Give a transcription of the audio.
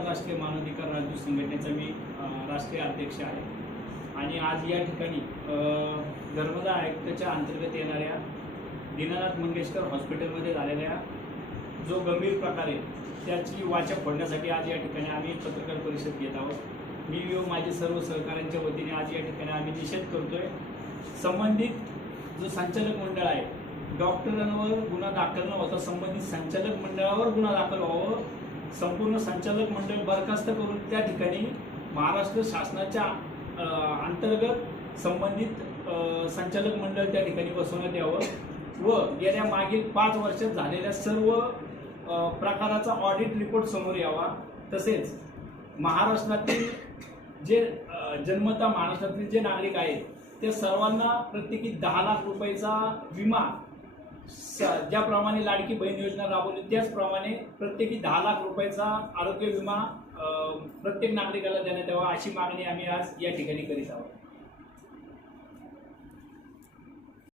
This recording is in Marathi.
आंतरराष्ट्रीय मानवाधिकार राजदूत संघटनेचा मी राष्ट्रीय अध्यक्ष आहे आणि आज या ठिकाणी नर्मदा आयुक्ताच्या अंतर्गत येणाऱ्या दीनानाथ मंगेशकर हॉस्पिटलमध्ये झालेल्या जो गंभीर प्रकार आहे त्याची वाचा फोडण्यासाठी आज या ठिकाणी आम्ही पत्रकार परिषद घेत आहोत। मी व माझे सर्व सहकाऱ्यांच्या वतीने आज या ठिकाणी आम्ही निषेध करतोय। संबंधित जो संचालक मंडळ आहे डॉक्टरांवर गुन्हा दाखल न होता संबंधित संचालक मंडळावर गुन्हा दाखल व्हावं, संपूर्ण संचालक मंडळ बरखास्त करून त्या ठिकाणी महाराष्ट्र शासनाच्या अंतर्गत संबंधित संचालक मंडळ त्या ठिकाणी बसवण्यात यावं व गेल्या मागील 5 वर्षात झालेल्या सर्व प्रकाराचा ऑडिट रिपोर्ट समोर यावा। तसेच महाराष्ट्रातील जे जन्मता महाराष्ट्रातील जे नागरिक आहेत ते सर्वांना प्रत्येकी 10 लाख रुपयाचा विमा ज्याप्रमाणे लाडकी बहीण योजना राबवली त्याचप्रमाणे प्रत्येकी 10 लाख रुपयाचा आरोग्य विमा प्रत्येक नागरिकाला देण्यात यावा अशी मागणी आम्ही आज या ठिकाणी करीत आहोत।